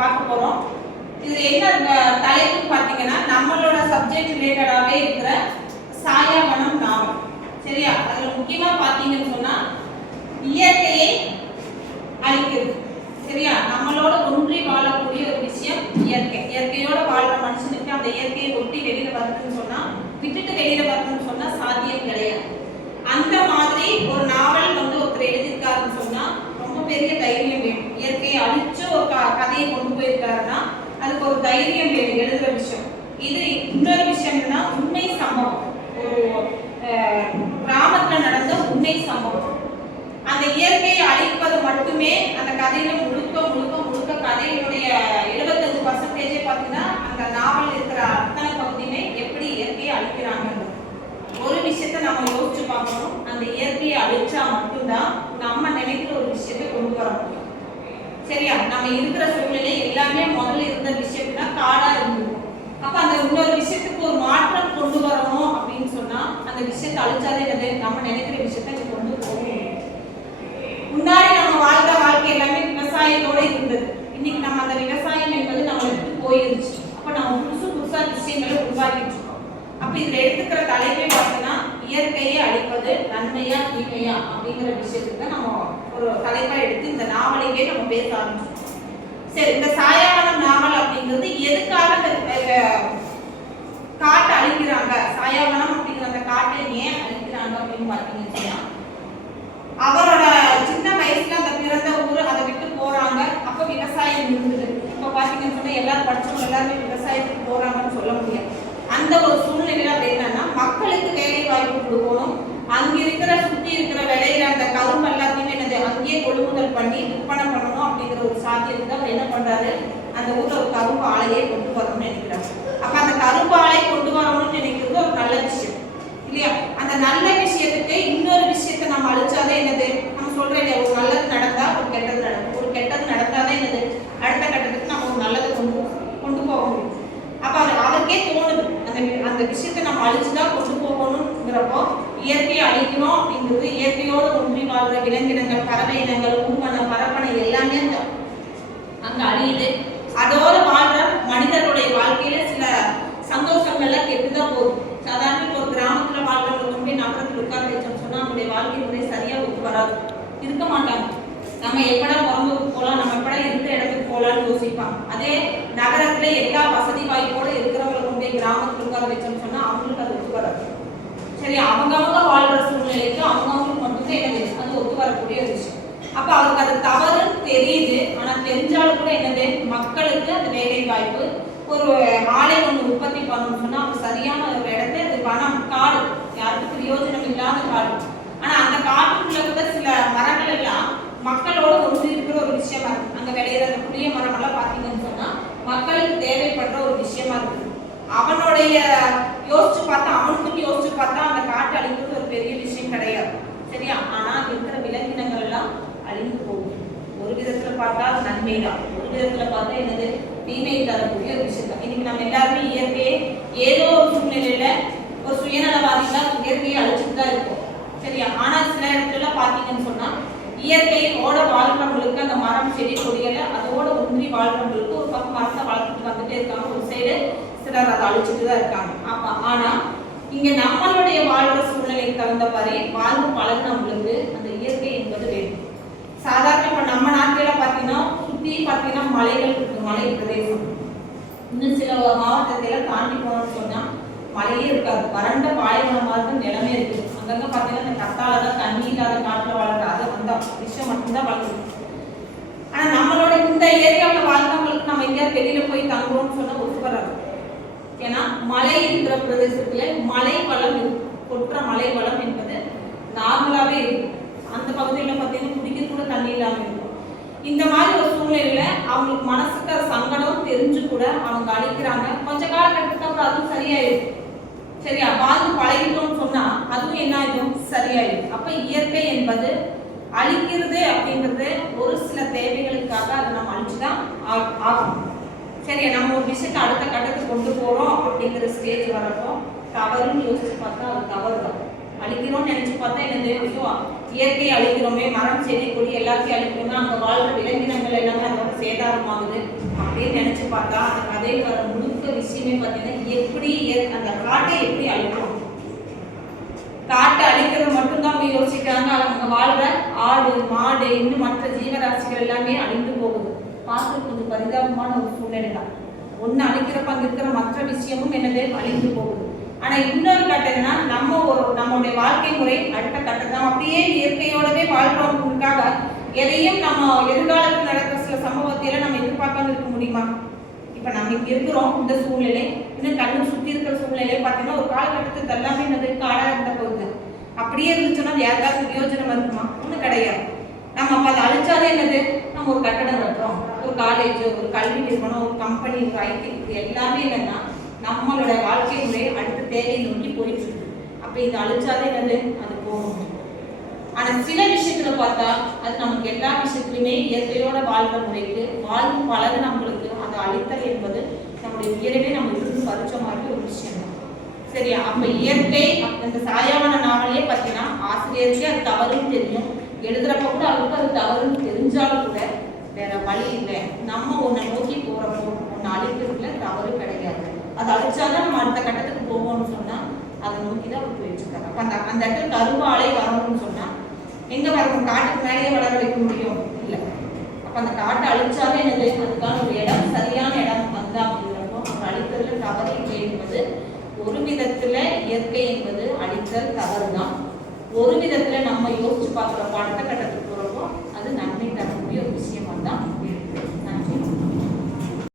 பார்க்க போகிறோம் இது என்ன தலைப்பு பார்த்தீங்கன்னா நம்மளோட சப்ஜெக்ட் ரிலேட்டடாகவே இருக்கிற சாயாவனம் நாவல். சரியா? அதில் முக்கியமாக பார்த்தீங்கன்னு சொன்னால் இயற்கையை அழிக்கிறது. சரியா? நம்மளோட ஒன்றி வாழக்கூடிய ஒரு விஷயம் இயற்கை. இயற்கையோட வாழ்ற மனுஷனுக்கு அந்த இயற்கையை ஒட்டி வெளியில வரணும்னு சொன்னா விட்டுட்டு வெளியில வரணும்னு சொன்னா சாத்தியம் கிடையாது. அந்த மாதிரி ஒரு நாவல் வந்து ஒருத்தர் எழுதியிருக்காருன்னு சொன்னா ரொம்ப பெரிய தைரியம் வேணும் இயற்கையை அழிச்சு ஒரு கதையை கொண்டு போயிருக்காருன்னா அதுக்கு ஒரு தைரியம் வேணும் எழுதுற விஷயம். இது இன்னொரு விஷயம் என்னன்னா உண்மை சம்பவம். ஒரு கிராமத்துல நடந்த உண்மை சம்பவம். அந்த இயற்கையை அழிப்பது மட்டுமே அந்த கதையில முழுக்க முழுக்க முழுக்க கதையினுடைய எழுபத்தஞ்சு பர்சன்டேஜே பார்த்தீங்கன்னா அந்த நாவல் இருக்கிற அத்தனை பகுதியுமே எப்படி இயற்கையை அழிக்கிறாங்க ஒரு விஷயத்த நம்ம யோசிச்சு பார்க்கணும். அந்த இயற்கையை அழிச்சா மட்டும்தான் நம்ம நினைக்கிற ஒரு விஷயத்தை கொண்டு வர முடியும் சரியா? நம்ம இருக்கிற சூழ்நிலை எல்லாமே முதல்ல இருந்த விஷயம்னா காடா இருந்தது. அப்ப அந்த இன்னொரு விஷயத்துக்கு ஒரு மாற்றம் கொண்டு வரணும் அப்படின்னு சொன்னா அந்த விஷயத்தை அழிச்சாலே என்னது? நம்ம நினைக்கிற விஷயத்த இங்க கொண்டு போக முன்னாடி நம்ம வாழ்ந்த வாழ்க்கை எல்லாமே விவசாயத்தோட இருந்தது. இன்னைக்கு நம்ம அந்த விவசாயம் என்பது நம்ம விட்டு போயிருச்சு. அப்ப நம்ம புதுசு புதுசா விஷயங்களை உருவாக்கிட்டு அப்ப இதுல எடுத்துக்கிற தலைப்பே பார்த்தீங்கன்னா இயற்கையை அழிப்பது நன்மையா தீமையா அப்படிங்கிற விஷயத்துக்கு நம்ம ஒரு தலைப்பா எடுத்து இந்த நாவலையே நம்ம பேச ஆரம்பிச்சோம் சரி இந்த சாயாவனம் நாவல் அப்படிங்கிறது எதுக்காக இந்த, காட்டை அழிக்கிறாங்க? சாயாவனம் அப்படிங்கிற அந்த காட்டை ஏன் அழிக்கிறாங்க அப்படின்னு பார்த்தீங்கன்னு அவரோட சின்ன வயசுல அந்த பிறந்த ஊர் அதை விட்டு போறாங்க. அப்ப விவசாயம் இருந்தது. இப்ப பாத்தீங்கன்னு சொன்னா எல்லாரும் படிச்சவங்க எல்லாருமே விவசாயத்துக்கு போறாங்கன்னு சொல்ல முடியாது. அந்த ஒரு சூழ்நிலையில அப்படி என்னன்னா மக்களுக்கு வேலை வாய்ப்பு கொடுக்கணும். அங்க இருக்கிற சுத்தி இருக்கிற விளையிற அந்த கரும்பு எல்லாத்தையுமே என்னது அங்கேயே கொள்முதல் பண்ணி விற்பனை பண்ணணும் அப்படிங்கிற ஒரு சாத்தியத்துக்கு அவர் என்ன பண்றாரு? அந்த ஊர்ல ஒரு கரும்பு ஆலையே கொண்டு வரணும்னு நினைக்கிறாரு. அப்ப அந்த கரும்பு ஆலை கொண்டு வரணும்னு நினைக்கிறது ஒரு நல்ல விஷயம். இல்லையா? அந்த நல்ல விஷயத்துக்கு இன்னொரு விஷயத்தை நம்ம அழிச்சாதே என்னது? நம்ம சொல்றேன் இல்லையா? ஒரு நல்லது நடந்தா ஒரு கெட்டது நடக்கும் ஒரு கெட்டது நடந்தாதான் என்னது அடுத்த கட்டத்துக்கு நம்ம ஒரு நல்லதை கொண்டு கொண்டு போக முடியும் அப்ப அவர் அவருக்கே தோணுது அந்த விஷயத்தை நம்ம அழிச்சுதான் கொண்டு போகணுங்கிறப்போ இயற்கையை அழிக்கணும் அப்படிங்கிறது இயற்கையோடு ஒன்றி வாழ்ற விலங்கினங்கள் பறவை இனங்கள் ஊர்வன பரப்பனை எல்லாமே அந்த அங்க அழியுது. அதோட வாழ்ற மனிதர்களுடைய வாழ்க்கையில சில சந்தோஷங்கள்லாம் கெட்டுதான் போகுது. சாதாரண இப்போ ஒரு கிராமத்துல வாழ்றவங்க கொண்டு போய் நகரத்துல உட்கார வச்சோம்னு சொன்னா அவங்களுடைய வாழ்க்கை முறை சரியா ஒத்து வராது. இருக்க மாட்டாங்க. நம்ம எப்படா பிறந்தூருக்கு போகலாம் நம்ம எப்படா இருக்கிற இடத்துக்கு போகலாம்னு யோசிப்பாங்க. அதே நகரத்துல எல்லா வசதி வாய்ப்போட இருக்கிற கிராமத்தில் உட்கார வச்சோம்னு சொன்னா அவங்களுக்கு அது ஒத்து வராது சரி அவங்க வாழ்ற சூழ்நிலைக்கு அவங்கவங்களுக்கு மட்டும்தான் என்னது அது ஒத்து வரக்கூடிய ஒரு விஷயம். அப்ப அவருக்கு அது தவறுன்னு தெரியுது. ஆனா தெரிஞ்சாலும் கூட என்னது? மக்களுக்கு அந்த வேலை வாய்ப்பு ஒரு ஆலை ஒன்று உற்பத்தி பண்ணணும்னு சொன்னா அவங்க சரியான ஒரு இடத்த அது பணம் காடு யாருக்கும் பிரயோஜனம் இல்லாத காடு. ஆனா அந்த காட்டுக்குள்ள கூட சில மரங்கள் எல்லாம் மக்களோட ஒன்று இருக்கிற ஒரு விஷயமா இருக்கு. அங்க விளையிற அந்த புளிய மரம் எல்லாம் பாத்தீங்கன்னு சொன்னா மக்களுக்கு தேவைப்படுற ஒரு விஷயமா இருக்கு. அவனுடைய யோசிச்சு பார்த்தா அவனுக்கு யோசிச்சு பார்த்தா அந்த காட்டு அழிக்கிறது ஒரு பெரிய விஷயம் கிடையாது. சரியா? ஆனா அங்க இருக்கிற விலங்கினங்கள் எல்லாம் அழிந்து போகும். ஒரு விதத்துல பார்த்தா அது நன்மை தான் ஒரு விதத்துல பார்த்தா என்னது? தீமை தரக்கூடிய ஒரு விஷயம் தான் இன்னைக்கு நம்ம எல்லாருமே இயற்கையை ஏதோ ஒரு சூழ்நிலையில ஒரு சுயநலவாதிகளா இயற்கையை அழிச்சுட்டு தான் இருக்கும். சரியா? ஆனா சில இடத்துல பாத்தீங்கன்னு சொன்னா இயற்கையோட வாழ்றவங்களுக்கு அந்த மரம் செடி கொடிகளை அதோட ஒன்றி வாழ்றவங்களுக்கு ஒரு பக்கம் மரத்தை வளர்த்துட்டு வந்துட்டே இருக்காங்க ஒரு சைடு சிலர் அதை அழிச்சுட்டு தான் இருக்காங்க. அப்ப ஆனா இங்க நம்மளுடைய வாழ்ற சூழ்நிலைக்கு தகுந்த மாதிரி வாழ்ந்து பழகினவங்களுக்கு அந்த இயற்கை என்பது வேணும். சாதாரண இப்ப நம்ம நாட்டில பாத்தீங்கன்னா சுத்தி பாத்தீங்கன்னா மலைகள் இருக்கு மலை பிரதேசம். இன்னும் சில மாவட்டத்தில தாண்டி போனோம்னு சொன்னா மழையே இருக்காது. வறண்ட பாலைவனமா இருக்கும் நிலமே இருக்கு. அங்கங்க பாத்தீங்கன்னா இந்த கத்தால தான் தண்ணி இல்லாத காட்டுல வளர்ற அது அந்த விஷயம் மட்டும்தான் வளருது ஆனா நம்மளோட இந்த ஏரியாவில் வாழ்ந்தவங்களுக்கு நம்ம எங்கேயாவது வெளியில போய் தங்குறோம்னு சொன்னா ஒத்து வராது ஏன்னா மலை இருக்கிற பிரதேசத்துல மலை வளம் கொற்ற மலை வளம் என்பது நார்மலாவே இருக்கும் அந்த பகுதியில் பார்த்தீங்கன்னா குடிக்க கூட தண்ணி இல்லாம இருக்கும். இந்த மாதிரி ஒரு சூழ்நிலையில அவங்களுக்கு மனசுக்கு சங்கடம் தெரிஞ்சு கூட அவங்க அழிக்கிறாங்க. கொஞ்ச காலகட்டத்துக்கு அப்புறம் அதுவும் சரியாயிருக்கும் சரியா? வாழ்ந்து பழகிட்டோம்னு சொன்னா அதுவும் என்ன ஆயிடும்? சரியாயிடும் அப்ப இயற்கை என்பது அழிக்கிறது அப்படின்றது ஒரு சில தேவைகளுக்காக அதை நம்ம அழிச்சுதான் ஆ- சரி நம்ம ஒரு விஷயத்தை அடுத்த கட்டத்துக்கு கொண்டு போகிறோம் அப்படிங்கிற ஸ்டேஜ் வரப்போ தவறுன்னு யோசிச்சு பார்த்தா அது தவறு தான் அழிக்கிறோம்னு நினச்சி பார்த்தா என்ன ஐயோ இயற்கையை அழிக்கிறோமே மரம் செடி கொடி எல்லாத்தையும் அழிக்கிறோம்னா அங்கே வாழ்ற விலங்கினங்கள் எல்லாமே அதோட சேதாரமாகுது அப்படின்னு நினச்சி பார்த்தா அந்த கதையில் வர முழுக்க விஷயமே பார்த்தீங்கன்னா எப்படி அந்த காட்டை எப்படி அழிக்கிறோம்? காட்டை அழிக்கிறது மட்டும்தான் போய் யோசிக்கிறாங்க. அவங்க வாழ்ற ஆடு மாடு இன்னும் மற்ற ஜீவராசிகள் எல்லாமே அழிந்து போகுது. பார்க்க கொஞ்சம் பரிதாபமான ஒரு சூழ்நிலை தான். ஒன்று அழிக்கிறப்ப அங்கே இருக்கிற மற்ற விஷயமும் என்னது அழிந்து போகுது. ஆனால் இன்னொரு கட்டம்னா நம்ம ஒரு நம்மளுடைய வாழ்க்கை முறை அடுத்த கட்டம் தான். அப்படியே இயற்கையோடவே வாழ்றவங்களுக்காக எதையும் நம்ம எதிர்காலத்தில் நடக்கிற சில சம்பவத்தையெல்லாம் நம்ம எதிர்பார்க்காம இருக்க முடியுமா? இப்போ நம்ம இங்கே இருக்கிறோம் இந்த சூழ்நிலை. இன்னும் கண்ணு சுற்றி இருக்கிற சூழ்நிலை பார்த்தீங்கன்னா ஒரு காலகட்டத்துக்கு எல்லாமே என்னது? காடாக இருந்த போகுது. அப்படியே இருந்துச்சுன்னா அது யாருக்காவது பிரயோஜனம் இருக்குமா? ஒன்றும் கிடையாது. நம்ம அப்போ அதை அழிச்சாலே என்னது? நம்ம ஒரு கட்டடம் கட்டுறோம். ஒரு காலேஜ் ஒரு கல்வி நிறுவனம் ஒரு கம்பெனி ஒரு ஐடி இது எல்லாமே என்னன்னா நம்மளோட வாழ்க்கை முறை அடுத்த தேவையை நோக்கி போயிட்டு இருக்கு. அப்போ இது அழிச்சாலே என்னது? அது போகும் ஆனா சில விஷயத்துல பார்த்தா அது நமக்கு எல்லா விஷயத்துலயுமே இயற்கையோட வாழ்ற முறைக்கு வாழ்வு பலது நம்மளுக்கு. அதை அழித்தல் என்பது நம்முடைய இயற்கை நம்ம இருந்து பறிச்ச மாதிரி ஒரு விஷயம். தான் சரி அப்ப இயற்கை அந்த சாயாவன நாவலே பார்த்தீங்கன்னா ஆசிரியருக்கே அது தவறுன்னு தெரியும். எழுதுறப்ப கூட அவருக்கு அது தவறுன்னு தெரிஞ்சாலும் வழி இல்லை. நம்ம உன்னை நோக்கி போறப்போ உன்னை அழிக்கிறதுல தவறு கிடையாது. அது அழிச்சாதான் நம்ம அடுத்த கட்டத்துக்கு போவோம்னு சொன்னா அதை நோக்கி தான் அவர் போயிட்டு அப்போ அந்த அந்த இடத்துல கருவாலை வரணும்னு சொன்னா எங்க வரணும் காட்டுக்கு மேலேயே வளர வைக்க முடியும்? இல்ல. அப்ப அந்த காட்டை அழிச்சாலே என்னது அதுக்கான ஒரு இடம் சரியான இடம் வந்தா அப்படிங்கிறப்போ அவர் அழிக்கிறதுல தவறு இல்லை என்பது ஒரு விதத்துல இயற்கை என்பது அழித்தல் தவறு தான் ஒரு விதத்துல நம்ம யோசிச்சு பார்க்குறப்போ அடுத்த கட்டத்துக்கு போறப்போ அது நன்மை தரும்.